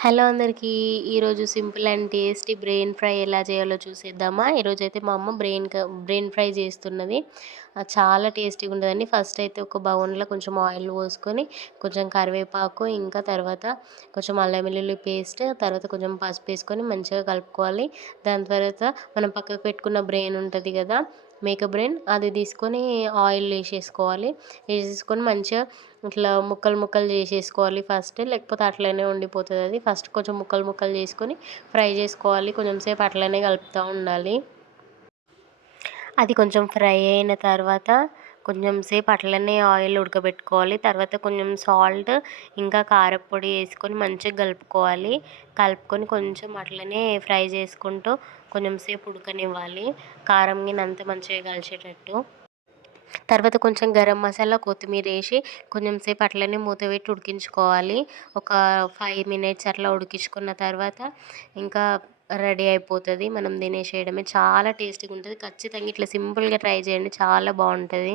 Hello అందరికీ. ఈరోజు simple and tasty brain fry ఎలా చేయాలో చూసేద్దామా? ఈరోజైతే మా అమ్మ బ్రెయిన్ ఫ్రై చేస్తున్నది. చాలా టేస్టీగా ఉంటదండి. ఫస్ట్ అయితే ఒక బౌల్‌లో కొంచెం ఆయిల్ పోసుకొని, కొంచెం కరివేపాకు, ఇంకా తర్వాత కొంచెం అల్లం వెల్లుల్లి పేస్ట్, తర్వాత కొంచెం పసుపేసుకొని మంచిగా కలుపుకోవాలి. దాని తర్వాత మనం పక్కకు పెట్టుకున్న బ్రెయిన్ ఉంటది కదా! మేక బ్రెయిన్ అది తీసుకొని ఆయిల్ ఏసేసుకోవాలి. ఏసేసుకొని మంచిగా ఇట్లా ముక్కలు ముక్కలు చేసేసుకోవాలి ఫస్ట్. లేకపోతే అట్లనే ఉండిపోతదది. ఫస్ట్ కొంచెం ముక్కలు ముక్కలు చేసుకొని ఫ్రై చేసుకోవాలి. కొంచెం సేపు అట్లనే కలుపుతా ఉండాలి. అది కొంచెం ఫ్రై అయిన తర్వాత కొంచెం సేపు అట్లనే ఆయిల్ ఉడకబెట్టుకోవాలి. తర్వాత కొంచెం సాల్ట్, ఇంకా కారప్పొడి ఏసుకొని మంచిగా కలుపుకోవాలి. కలుపుకొని కొంచెం అట్లనే ఫ్రై చేసుకుంటూ కొంచెం సేపు ఉడకనివ్వాలి. కారం గిన అంతా మంచిగా కలిసేటట్టు. తర్వాత కొంచెం గరం మసాలా, కొత్తిమీరేసి కొంచెం సేపు అట్లనే మూత పెట్టి ఉడికించుకోవాలి. ఒక 5 మినిట్స్ అట్లా ఉడికించుకున్న తర్వాత ఇంకా రెడీ అయిపోతది. మనం తినేసేయడమే. చాలా టేస్టీగా ఉంటది. ఖచ్చితంగా ఇట్లా సింపుల్‌గా ట్రై చేయండి. చాలా బావుంటది.